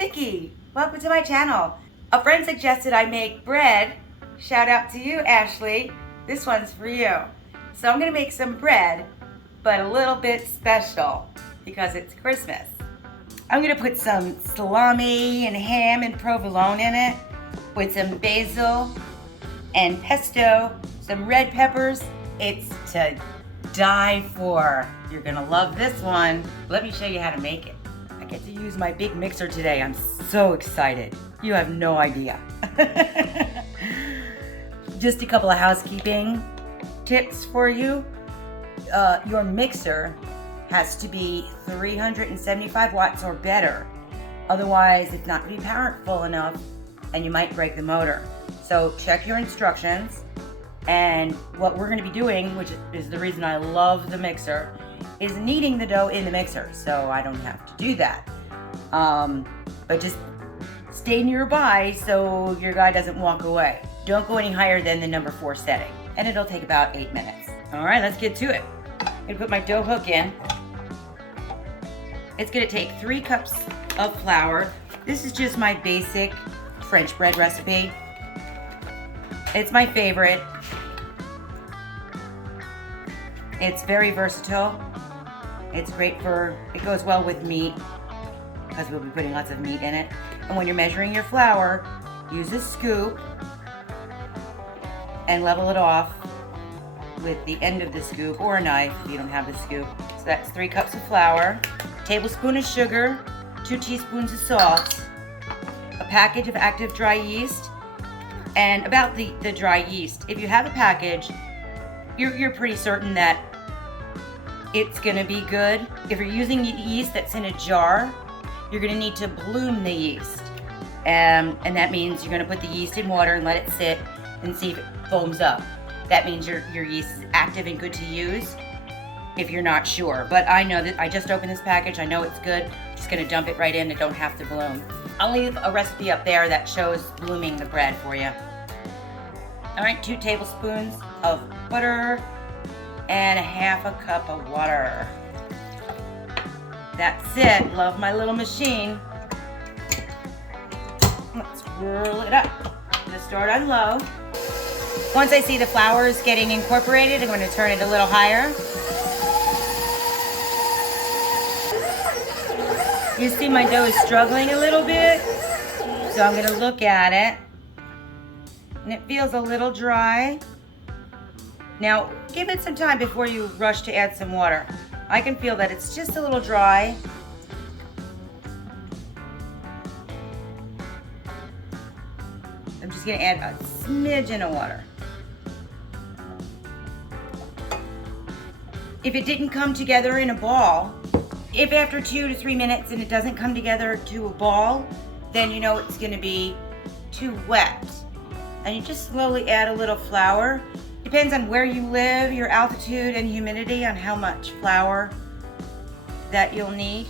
Vicky. Welcome to my channel. A friend suggested I make bread. Shout out to you, Ashley. This one's for you. So I'm gonna make some bread, but a little bit special because it's Christmas. I'm gonna put some salami and ham and provolone in it with some basil and pesto, some red peppers. It's to die for. You're gonna love this one. Let me show you how to make it. I get to use my big mixer today. I'm so excited. You have no idea. Just a couple of housekeeping tips for you. Your mixer has to be 375 watts or better. Otherwise, it's not going to be powerful enough and you might break the motor. So check your instructions. And what we're going to be doing, which is the reason I love the mixer, is kneading the dough in the mixer, so I don't have to do that. But just stay nearby so your guy doesn't walk away. Don't go any higher than the number 4 setting, and it'll take about 8 minutes. All right, let's get to it. I'm gonna put my dough hook in. It's gonna take 3 cups of flour. This is just my basic French bread recipe. It's my favorite. It's very versatile. It's great for, it goes well with meat because we'll be putting lots of meat in it. And when you're measuring your flour, use a scoop and level it off with the end of the scoop or a knife if you don't have the scoop. So that's 3 cups of flour, a tablespoon of sugar, 2 teaspoons of salt, a package of active dry yeast. And about the dry yeast, if you have a package, you're pretty certain that it's gonna be good. If you're using yeast that's in a jar, you're gonna need to bloom the yeast. And that means you're gonna put the yeast in water and let it sit and see if it foams up. That means your yeast is active and good to use if you're not sure. But I know that I just opened this package, I know it's good. I'm just gonna dump it right in, it don't have to bloom. I'll leave a recipe up there that shows blooming the bread for you. All right, 2 tablespoons of butter and a half a cup of water. That's it. Love my little machine. Let's whirl it up. I'm gonna start on low. Once I see the flour is getting incorporated, I'm going to turn it a little higher. You see my dough is struggling a little bit, so I'm going to look at it. And it feels a little dry. Now, give it some time before you rush to add some water. I can feel that it's just a little dry. I'm just gonna add a smidgen of water. If it didn't come together in a ball, if after 2 to 3 minutes and it doesn't come together to a ball, then you know it's gonna be too wet. And you just slowly add a little flour. Depends on where you live, your altitude and humidity on how much flour that you'll need.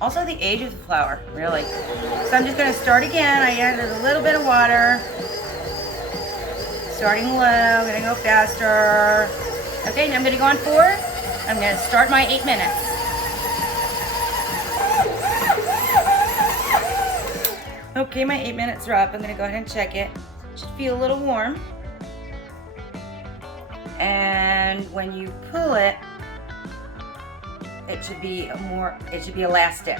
Also the age of the flour, really. So I'm just gonna start again. I added a little bit of water. Starting low, gonna go faster. Okay, now I'm gonna go on 4. I'm gonna start my 8 minutes. Okay, my 8 minutes are up. I'm gonna go ahead and check it. Should feel a little warm. And when you pull it, it should be elastic.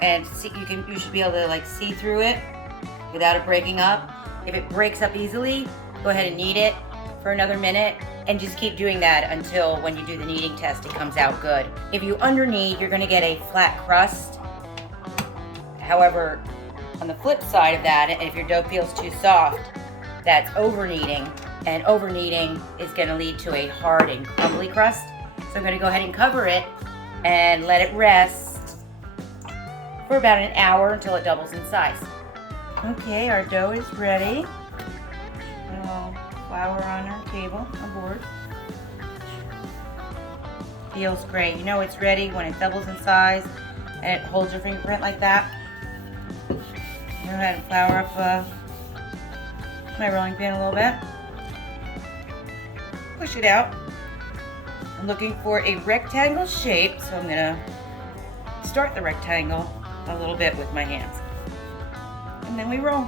And see, you should be able to like see through it without it breaking up. If it breaks up easily, go ahead and knead it for another minute and just keep doing that until when you do the kneading test, it comes out good. If you under knead, you're gonna get a flat crust. However, on the flip side of that, if your dough feels too soft, that's over kneading. And over kneading is gonna lead to a hard and crumbly crust. So I'm gonna go ahead and cover it and let it rest for about an hour until it doubles in size. Okay, our dough is ready. A little flour on our table, on board. Feels great. You know it's ready when it doubles in size and it holds your fingerprint like that. Go ahead and flour up my rolling pin a little bit. Push it out. I'm looking for a rectangle shape, so I'm gonna start the rectangle a little bit with my hands. And then we roll.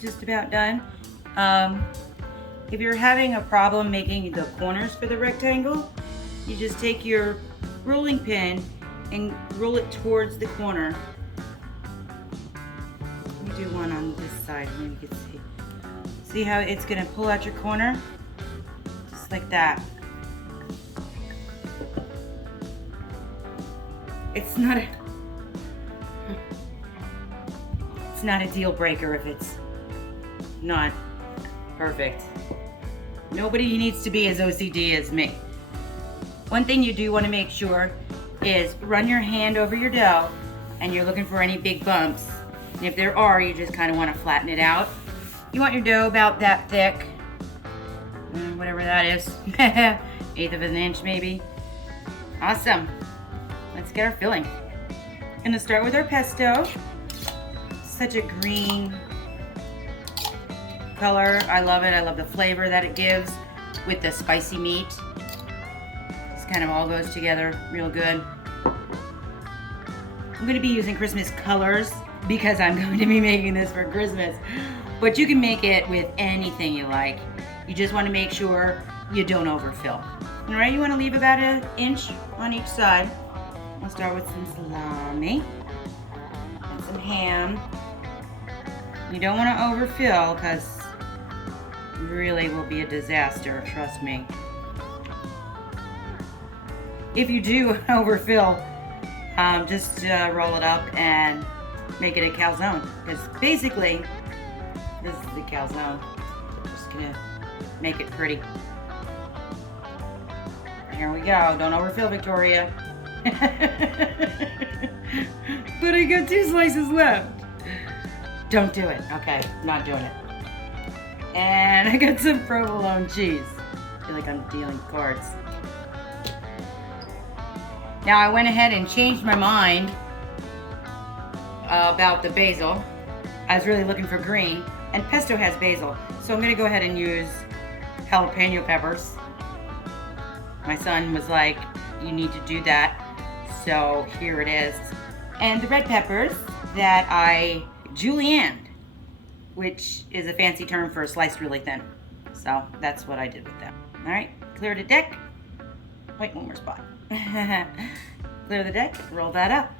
Just about done. If you're having a problem making the corners for the rectangle, you just take your rolling pin and roll it towards the corner. Let me do one on this side, maybe you can see. See how it's gonna pull out your corner? Just like that. It's not a deal breaker if it's not perfect. Nobody needs to be as OCD as me. One thing you do want to make sure is run your hand over your dough and you're looking for any big bumps. And if there are, you just kind of want to flatten it out. You want your dough about that thick, whatever that is, 1/8 of an inch maybe. Awesome. Let's get our filling. Gonna start with our pesto. Such a green color. I love it. I love the flavor that it gives with the spicy meat. This kind of all goes together real good. I'm going to be using Christmas colors because I'm going to be making this for Christmas. But you can make it with anything you like. You just want to make sure you don't overfill. All right, you want to leave about 1 inch on each side. We'll start with some salami and some ham. You don't want to overfill because it really will be a disaster, trust me. If you do overfill, just roll it up and make it a calzone. Because basically, this is the calzone. Just gonna make it pretty. Here we go. Don't overfill, Victoria. But I got 2 slices left. Don't do it. Okay, not doing it. And I got some provolone cheese. I feel like I'm dealing cards. Now I went ahead and changed my mind about the basil. I was really looking for green, and pesto has basil. So I'm gonna go ahead and use jalapeno peppers. My son was like, you need to do that. So here it is. And the red peppers that I julienned, which is a fancy term for sliced really thin. So that's what I did with them. All right, clear the deck. Wait, one more spot. Clear the deck, roll that up.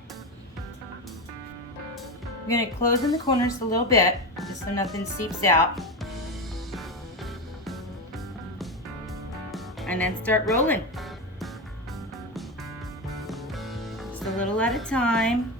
I'm gonna close in the corners a little bit, just so nothing seeps out. And then start rolling. Just a little at a time.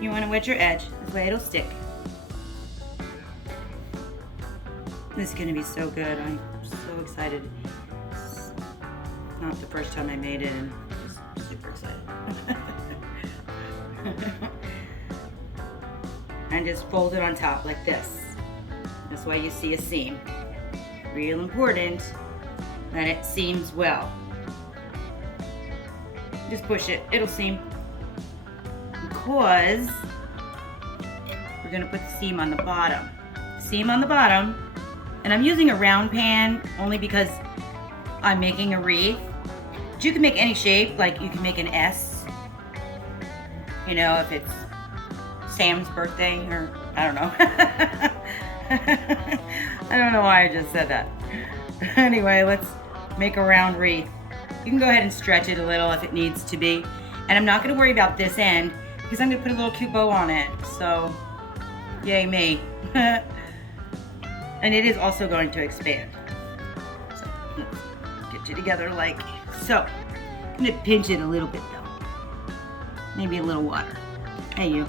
You want to wet your edge, this way it'll stick. This is going to be so good. I'm so excited. It's not the first time I made it, and I'm just super excited. And just fold it on top like this. This way you see a seam. Real important that it seams well. Just push it, it'll seam. Because we're gonna put the seam on the bottom. Seam on the bottom, and I'm using a round pan only because I'm making a wreath. But you can make any shape, like you can make an S. You know, if it's Sam's birthday, or I don't know. I don't know why I just said that. Anyway, let's make a round wreath. You can go ahead and stretch it a little if it needs to be. And I'm not gonna worry about this end because I'm gonna put a little cute bow on it. So, yay me. And it is also going to expand. So, get you together like so. I'm gonna pinch it a little bit though. Maybe a little water. Hey you.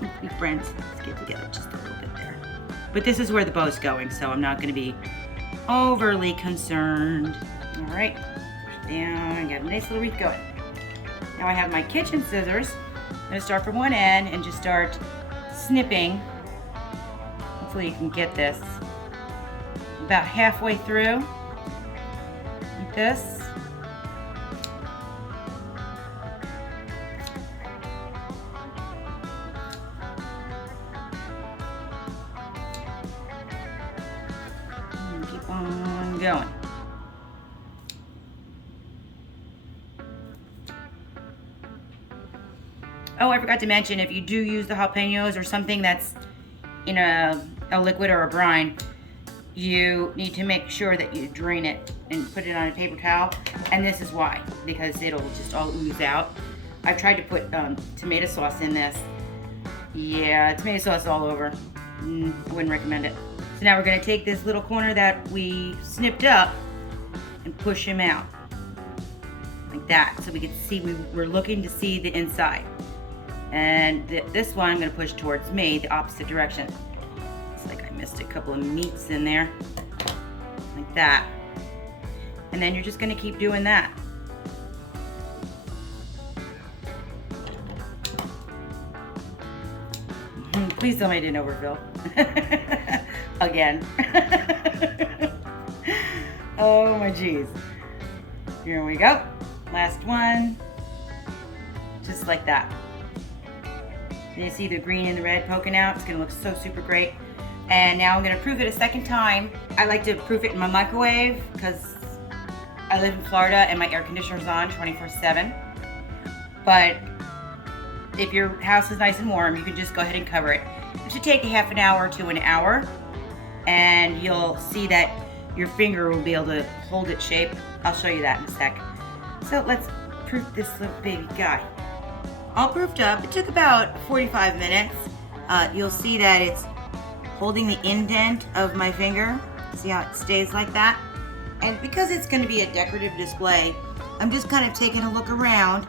Let's be friends. Let's get together just a little bit there. But this is where the bow's going, so I'm not going to be overly concerned. All right, push down and get a nice little wreath going. Now I have my kitchen scissors. I'm going to start from one end and just start snipping. Hopefully you can get this. About halfway through, like this. And keep on going. Oh, I forgot to mention, if you do use the jalapenos or something that's in a liquid or a brine, you need to make sure that you drain it and put it on a paper towel. And this is why, because it'll just all ooze out. I've tried to put tomato sauce in this. Yeah, tomato sauce all over. I wouldn't recommend it. So now we're gonna take this little corner that we snipped up and push him out. Like that, so we can see, we're looking to see the inside. And this one I'm gonna push towards me, the opposite direction. Missed a couple of meats in there, like that. And then you're just gonna keep doing that. Please tell me I didn't overfill. Again. Oh my geez. Here we go. Last one. Just like that. And you see the green and the red poking out? It's gonna look so super great. And now I'm gonna proof it a second time. I like to proof it in my microwave because I live in Florida and my air conditioner's on 24/7. But if your house is nice and warm, you can just go ahead and cover it. It should take a half an hour to an hour, and you'll see that your finger will be able to hold its shape. I'll show you that in a sec. So let's proof this little baby guy. All proofed up. It took about 45 minutes. You'll see that it's holding the indent of my finger. See how it stays like that? And because it's going to be a decorative display, I'm just kind of taking a look around,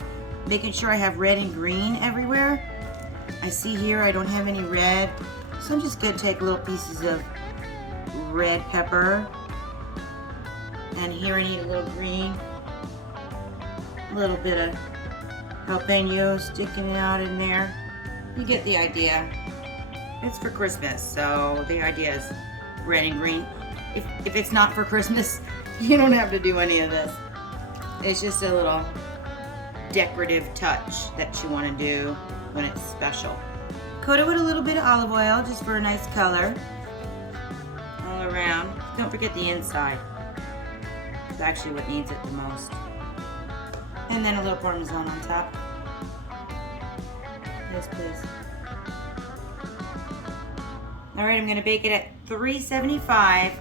making sure I have red and green everywhere. I see here I don't have any red, so I'm just going to take little pieces of red pepper. And here I need a little green. A little bit of jalapeno sticking out in there. You get the idea. It's for Christmas, so the idea is red and green. If it's not for Christmas, you don't have to do any of this. It's just a little decorative touch that you want to do when it's special. Coat it with a little bit of olive oil just for a nice color all around. Don't forget the inside. It's actually what needs it the most. And then a little Parmesan on top. Yes, please. All right, I'm gonna bake it at 375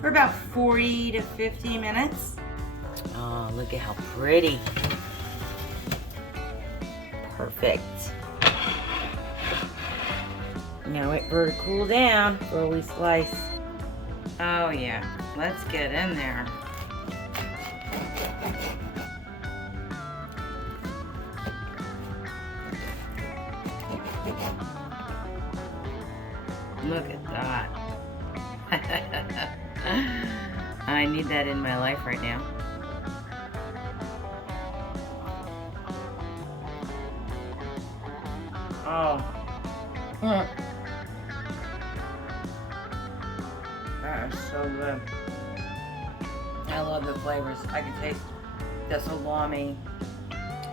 for about 40 to 50 minutes. Oh, look at how pretty. Perfect. Now wait for it to cool down before we slice. Oh yeah, let's get in there. Look at that. I need that in my life right now. Oh. That is so good. I love the flavors. I can taste the salami.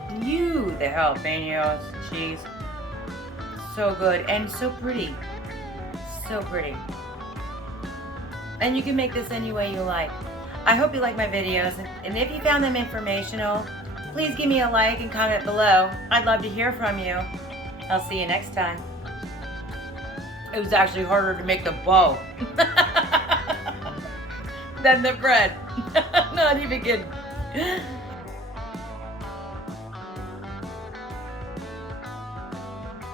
The jalapenos, cheese. So good and so pretty. So pretty. And you can make this any way you like. I hope you like my videos, and if you found them informational, please give me a like and comment below. I'd love to hear from you. I'll see you next time. It was actually harder to make the bow than the bread. Not even kidding.